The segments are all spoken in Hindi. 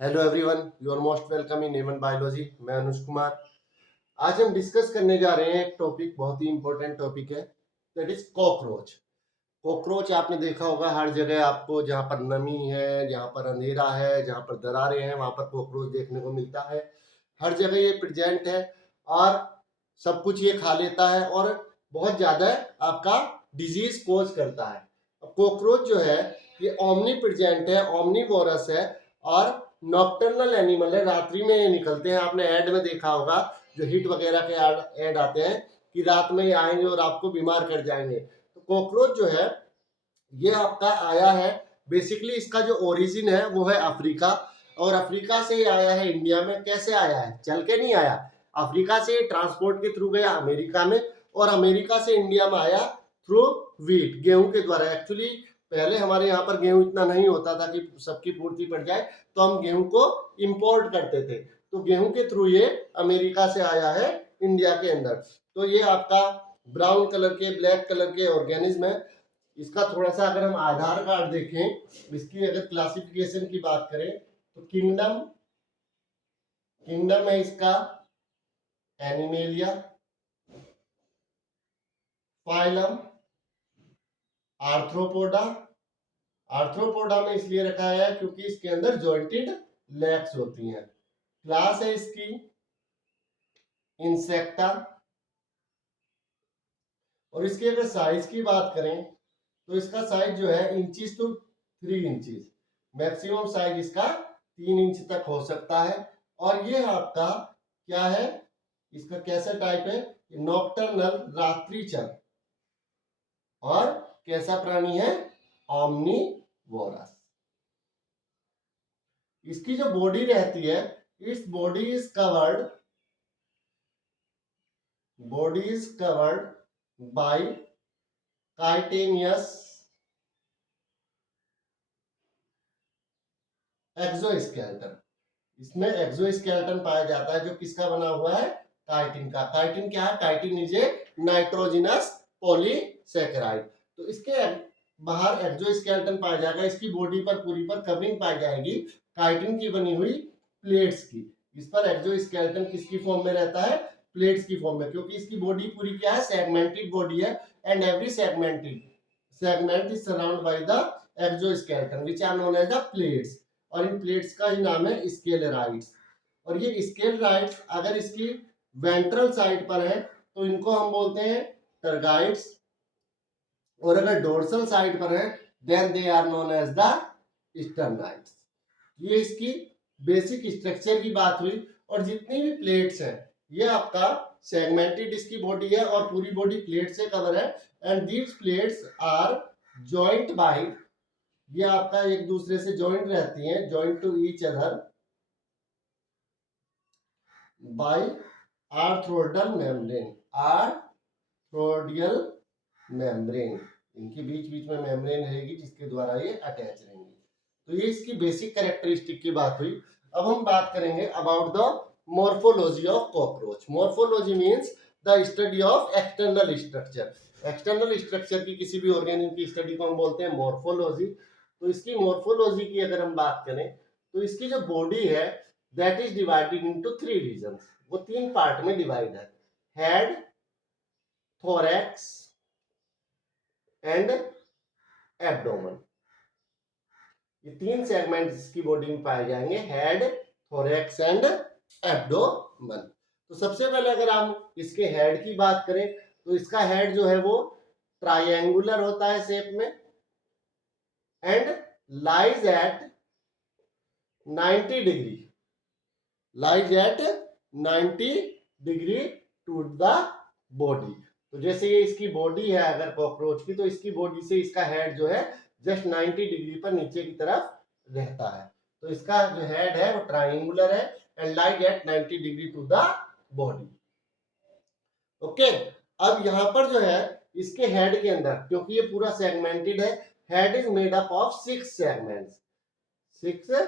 Hello everyone, you are most welcome in एवन बायोलॉजी। मैं अनुज कुमार। आज हम डिस्कस करने जा रहे हैं एक टॉपिक, बहुत ही इंपॉर्टेंट टॉपिक है, दैट इज कॉकरोच। कॉकरोच आपने देखा होगा हर जगह, आपको जहाँ पर नमी है, जहाँ पर अंधेरा है, जहाँ पर दरारें हैं, वहां पर कॉकरोच देखने को मिलता है। हर जगह ये प्रेजेंट है और सब कुछ ये खा लेता है और बहुत ज्यादा आपका डिजीज कोज करता है। कॉकरोच जो है ये ओमनी प्रेजेंट है, ओमनीवोरस है और नॉक्टर्नल एनिमल है। रात्रि में ये निकलते हैं। आपने ऐड में देखा होगा, जो हिट वगैरह के ऐड आते हैं कि रात में ये आएंगे और आपको बीमार कर जाएंगे। तो कॉकरोच जो है ये आपका आया है, बेसिकली इसका जो ओरिजिन है वो है अफ्रीका, और अफ्रीका से ही आया है इंडिया में। कैसे आया है? चल के नहीं आया। अफ्रीका से ट्रांसपोर्ट के थ्रू गया अमेरिका में, और अमेरिका से इंडिया में आया थ्रू व्हीट, गेहूं के द्वारा। एक्चुअली पहले हमारे यहाँ पर गेहूं इतना नहीं होता था कि सबकी पूर्ति पड़ जाए, तो हम गेहूं को इंपोर्ट करते थे। तो गेहूं के थ्रू ये अमेरिका से आया है इंडिया के अंदर। तो ये आपका ब्राउन कलर के, ब्लैक कलर के ऑर्गेनिज्म है। इसका थोड़ा सा अगर हम आधार कार्ड देखें, इसकी अगर क्लासिफिकेशन की बात करें, तो किंगडम किंगडम है इसका एनिमेलिया, फाइलम आर्थ्रोपोडा। आर्थ्रोपोडा में इसलिए रखा है क्योंकि इसके अंदर जॉइंटेड लेग्स होती हैं। क्लास है इसकी इंसेक्टा। और इसकी अगर साइज की बात करें तो इसका साइज जो है inches to 3 inches, maximum size इसका 3 इंच तक हो सकता है। और ये आपका क्या है, इसका कैसा टाइप है? नॉक्टर्नल, रात्रिचर। और कैसा प्राणी है? ओमनीवोरस। इसकी जो बॉडी रहती है, इस body is covered by chitinous exoskeleton. इसमें एक्सोस्केलेटन पाया जाता है जो किसका बना हुआ है? काइटिन का। काइटिन क्या है? Chitin is a nitrogenous polysaccharide. तो इसके बाहर एक्सोस्केलेटन पाया जाएगा। इसकी बॉडी पर पूरी पर कवरिंग पाई जाएगी काइटिन की बनी हुई प्लेट्स की। इस पर एक्सोस्केलेटन किसकी फॉर्म में रहता है? प्लेट्स की फॉर्म में, क्योंकि इसकी बॉडी पूरी क्या है? सेगमेंटेड बॉडी है, and every segment is surrounded by the exoskeleton which are known as the plates. और इन प्लेट्स का ही नाम है स्केलेराइड्स। और ये स्केलेराइड्स अगर इसकी वेंट्रल साइड पर है तो इनको हम बोलते हैं टर्गाइड्स, और अगर डोर्सल साइड पर है then they are known as the sternites. ये इसकी बेसिक स्ट्रक्चर की बात हुई। और जितनी भी प्लेट्स हैं ये आपका सेगमेंटेड इसकी बॉडी है और पूरी बॉडी प्लेट से कवर है, and these plates are joint by, ये आपका एक दूसरे से जॉइंट रहती हैं, joint to each other by arthrodial membrane. Arthrodial membrane, इनके बीच बीच में मेम्ब्रेन रहेगी जिसके द्वारा ये अटैच रहेंगी। तो ये इसकी बेसिक कैरेक्टरिस्टिक की बात हुई। अब हम बात करेंगे about the morphology of cockroach. Morphology means the study of external structure. External structure की किसी भी ऑर्गेनिज्म की स्टडी को हम बोलते हैं मॉर्फोलॉजी। तो इसकी मॉर्फोलॉजी की अगर हम बात करें तो इसकी जो बॉडी है that is divided into 3 regions. वो 3 पार्ट में डिवाइड है, हेड, थोरैक्स एंड एब्डोमेन। ये 3 सेगमेंट इसकी बॉडी में पाए जाएंगे, हेड, थोरैक्स एंड एब्डोमेन। तो सबसे पहले अगर हम इसके हेड की बात करें तो इसका हेड जो है वो ट्रायंगुलर होता है शेप में, and lies at 90 degree, lies at 90 degree to the body. तो जैसे ये इसकी बॉडी है अगर कॉकरोच की, तो इसकी बॉडी से इसका हेड जो है जस्ट 90 डिग्री पर नीचे की तरफ रहता है। तो इसका जो हेड है वो ट्रायंगुलर है and lies at 90 degree to the body. Okay, अब यहां पर जो है इसके हेड के अंदर, क्योंकि ये पूरा सेगमेंटेड है, head is made up of 6 segments. 6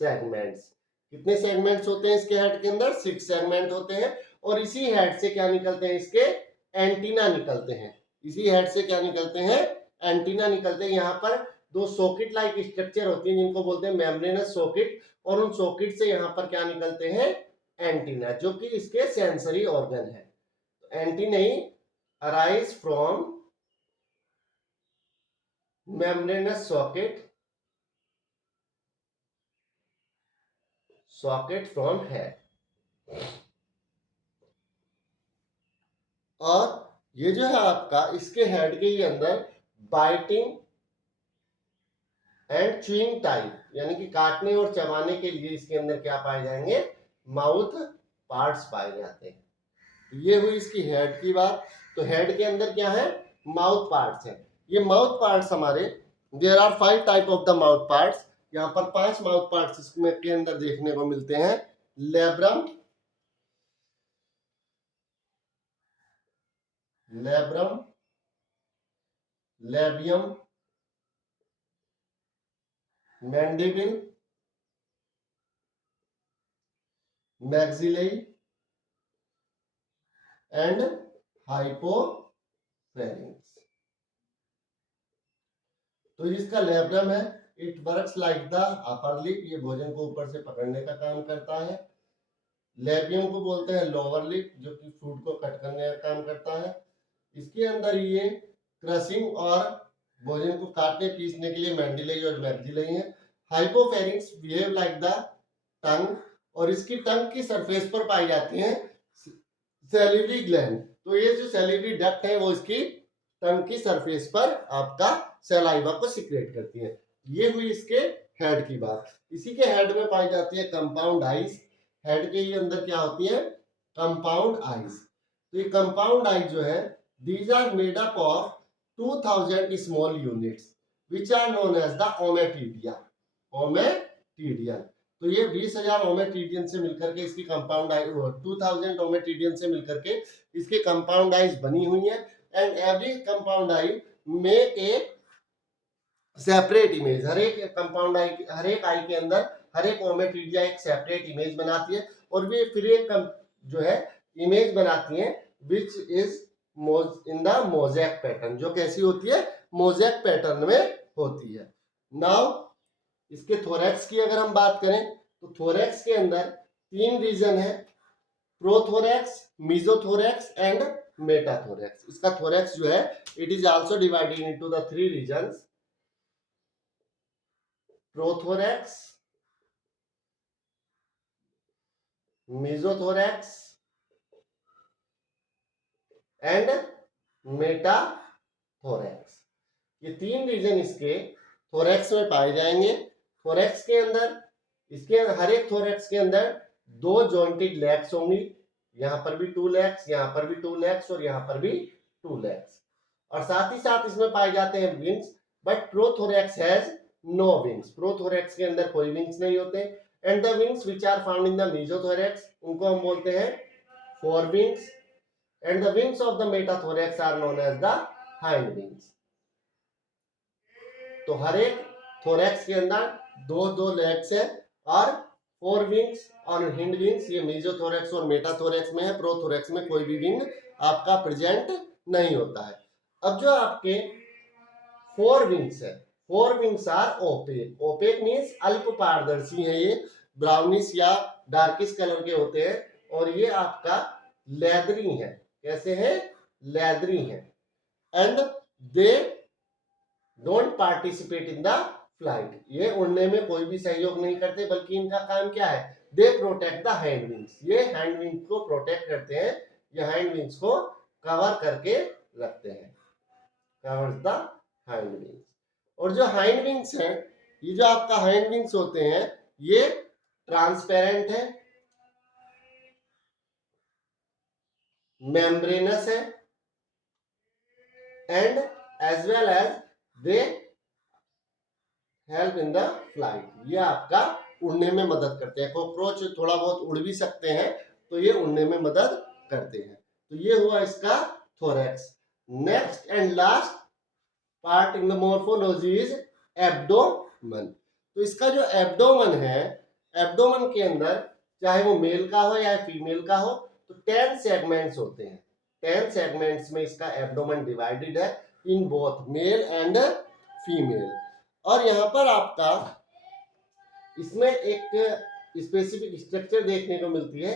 segments. कितने सेगमेंट्स होते हैं इसके हेड के अंदर? 6 सेगमेंट होते हैं। और इसी हेड से क्या निकलते हैं? इसके एंटीना निकलते हैं। इसी हेड से क्या निकलते हैं? एंटीना निकलते हैं। यहाँ पर दो सॉकेट लाइक स्ट्रक्चर होती हैं जिनको बोलते हैं मेम्ब्रेनस सॉकेट, और उन सॉकेट से यहाँ पर क्या निकलते हैं, एंटीना, जो कि इसके सेंसरी ऑर्गन है। Antenna arise from membranes socket from head. और ये जो है आपका इसके हेड के ही अंदर बाइटिंग एंड च्यूइंग टाइप, यानी कि काटने और चबाने के लिए इसके अंदर क्या पाए जाएंगे, माउथ पार्ट्स पाए जाते हैं। ये हुई इसकी हेड की बात। तो हेड के अंदर क्या है, माउथ पार्ट्स है। ये माउथ पार्ट्स हमारे, there are 5 type of the mouth parts. यहाँ पर 5 माउथ पार्ट्स इसमें के अंदर देखने को मिलते हैं। Labrum, labium, mandible, maxillae and hypopharynx. तो इसका लेब्रम है, it works like the upper lip, ये भोजन को ऊपर से पकड़ने का काम करता है। लेबियम को बोलते हैं लोअर लिप, जो कि फूड को कट करने का काम करता है। इसके अंदर ये क्रशिंग और भोजन को काटने पीसने के लिए मैंडिलई और मैक्सिलई है। हाइपोफेरिंक्स बिहेव लाइक द टंग, और इसकी टंग की सरफेस पर पाई जाती है सैलिवरी ग्लैंड। तो ये जो सैलिवरी डक्ट है वो इसकी टंग की सरफेस पर आपका सलाइवा को सिक्रेट करती है। ये हुई इसके हेड की बात। इसी के हेड में पाई जाती है कंपाउंड आइज। हेड के ही अंदर क्या होती है, कंपाउंड आइज। तो ये कंपाउंड आइज जो है, these are made up of 2000 small units which are known as the ommatidia। ओमेटिडियन, तो ये 20,000 ओमेटिडियन से मिलकर के इसकी कंपाउंड आई, 2000 ओमेटिडियन से मिलकर के इसके कंपाउंड आइज बनी हुई है। And every compound eye make a separate image. हर एक कंपाउंड आई, हर एक आई के अंदर हर एक ओमेटिडिया एक सेपरेट इमेज बनाती है, और वे फिर एक जो है इमेज बनाती है which is in the mosaic pattern, जो कैसी होती है, मोज़ेक पैटर्न में होती है। नाउ इसके थोरैक्स की अगर हम बात करें तो थोरैक्स के अंदर 3 रीजन है, प्रोथोरैक्स, मीजोथोरैक्स एंड मेटाथोरैक्स। इसका थोरैक्स जो है it is also divided into the 3 regions, prothorax, mesothorax and metathorax. ये 3 रीजन इसके थोरैक्स में पाए जाएंगे। थोरैक्स के अंदर, इसके हर एक थोरैक्स के अंदर 2 जॉइंटेड लेग्स होंगी। यहाँ पर भी 2 लेग्स, यहाँ पर भी 2 लेग्स, और यहाँ पर भी 2 लेग्स। और साथ ही साथ इसमें पाए जाते हैं wings, but prothorax has no wings. Prothorax के अंदर कोई विंग्स नहीं होते। And the wings which are found in the mesothorax, उनको हम बोलते हैं fore wings. And the wings of the metathorax are known as the hind wings. तो हर एक थोरैक्स के अंदर 2 लेग्स है और 4 विंग्स और हिंड विंग्स। ये मीजोथोरैक्स और मेटाथोरैक्स में है। प्रोथोरैक्स में कोई भी विंग आपका प्रेजेंट नहीं होता है। अब जो आपके 4 विंग्स है, 4 wings are opaque. Opaque means अल्प पारदर्शी है, ये ब्राउनिश या डार्किश कलर के होते हैं, और ये आपका लेदरी है। कैसे है, लेदरी है। And they don't participate in the flight, ये उड़ने में कोई भी सहयोग नहीं करते, बल्कि इनका काम क्या है, they protect the hand wings. ये हैंड विंग्स को प्रोटेक्ट करते हैं, ये हैंड विंग्स को कवर करके रखते हैं, कवर्स द हैंड विंग्स। और जो हैंड विंग्स है, ये जो आपका हैंड विंग्स होते हैं ये ट्रांसपेरेंट है, मेम्ब्रेनस है, and as well as they help in the flight. ये आपका उड़ने में मदद करते हैं। कॉकरोच थोड़ा बहुत उड़ भी सकते हैं, तो ये उड़ने में मदद करते हैं। तो ये हुआ इसका thorax. Next and last part in the morphology is abdomen. तो इसका जो एब्डोमेन है, एब्डोमेन के अंदर चाहे वो मेल का हो या फीमेल का हो, तो 10 सेगमेंट्स होते हैं। 10 सेगमेंट्स में इसका एब्डोमेन डिवाइडेड है in both male and female. और यहाँ पर आपका इसमें एक स्पेसिफिक स्ट्रक्चर देखने को मिलती है,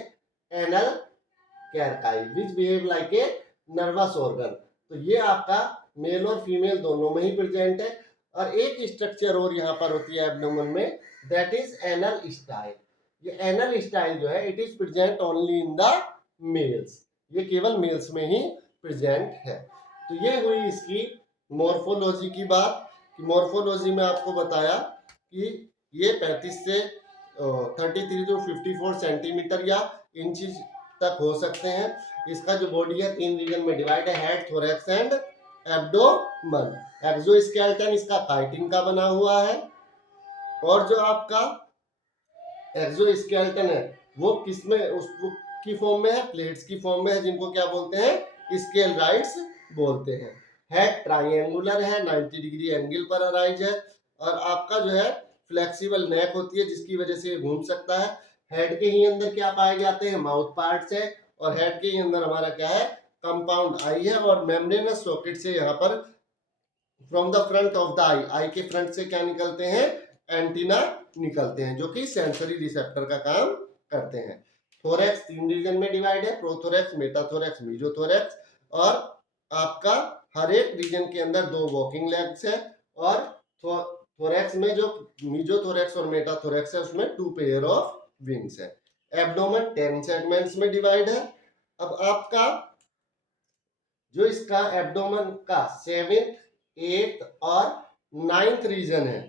एनल कैरकाई which behave like a nervous organ. तो ये आपका मेल और फीमेल दोनों में ही प्रेजेंट है। और एक स्ट्रक्चर और यहाँ पर होती है एब्डोमेन में, दैट इज एनल स्टाइल। ये एनल स्टाइल जो है it is present only in the mails, ये केवल मेल्स में ही प्रेजेंट है। तो ये हुई इसकी मॉर्फोलॉजी की बात। कि मॉर्फोलॉजी में आपको बताया कि ये 35 से 33 टू 54 सेंटीमीटर या इंचेस तक हो सकते हैं। इसका जो बॉडी है 3 रीजन में डिवाइड है, head, thorax and abdomen. Exoskeleton इसका काइटिन का बना हुआ है। और जो आपका एक्सोस्केलेटन है वो किसमें की फॉर्म में है, प्लेट्स की फॉर्म में है, जिनको क्या बोलते हैं, स्केलराइड्स बोलते हैं। हेड ट्रायंगुलर है, 90 डिग्री एंगल पर अराइज है। और आपका जो है फ्लेक्सिबल नेक होती है जिसकी वजह से घूम सकता है। हेड के ही अंदर क्या पाए जाते हैं, माउथ पार्ट्स है। और हेड के ही अंदर हमारा क्या है, कंपाउंड आई है। और मेम्ब्रेनस सॉकेट से यहाँ पर from the front of the eye के फ्रंट से क्या निकलते हैं, एंटीना निकलते हैं, जो कि सेंसरी रिसेप्टर का काम करते हैं। थोरैक्स 3 रीजन में डिवाइड है, प्रोथोरैक्स, मेटाथोरैक्स, मीजोथोरैक्स। और आपका हर एक रीजन के अंदर 2 वॉकिंग लेग्स है। और थोरैक्स में जो मीजोथोरैक्स और मेटाथोरैक्स है उसमें 2 पेयर ऑफ विंग्स है। एब्डोमेन 10 सेगमेंट्स में डिवाइड है। अब आपका जो इसका एब्डोमेन का 7th, 8th और 9th रीजन है,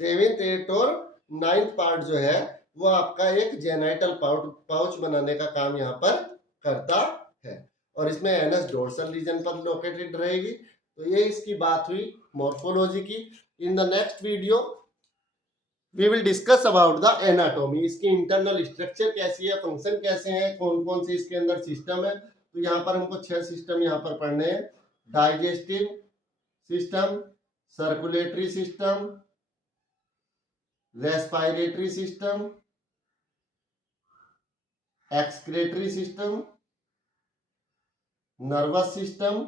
7th, 8th और 9th पार्ट जो है वो आपका एक जेनाइटल पाउच बनाने का काम यहाँ पर करता है। और इसमें एनस डोर्सल रीजन पर लोकेटेड रहेगी। तो ये इसकी बात हुई मॉर्फोलॉजी की। In the next video we will discuss about the anatomy, इसकी इंटरनल स्ट्रक्चर कैसी है, फंक्शन कैसे हैं, कौन कौन से इसके अंदर सिस्टम है। तो यहाँ पर हमको 6 सिस्टम यहाँ पर पढ़ने हैं। Digestive system, circulatory system, respiratory system, excretory system, nervous system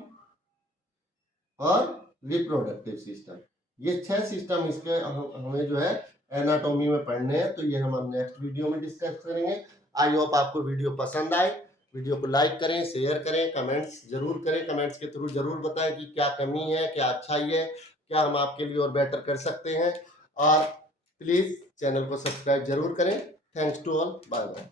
और रिप्रोडक्टिव सिस्टम। ये 6 सिस्टम इसके हमें जो है एनाटॉमी में पढ़ने हैं। तो ये हम नेक्स्ट वीडियो में डिस्कस करेंगे। आई होप आपको वीडियो पसंद आए। वीडियो को लाइक करें, शेयर करें, कमेंट्स जरूर करें। कमेंट्स के थ्रू जरूर बताएं कि क्या कमी है, क्या अच्छाई है, क्या हम आपके लिए और बेटर कर सकते हैं। और प्लीज चैनल को सब्सक्राइब जरूर करें। Thanks to all, bye bye.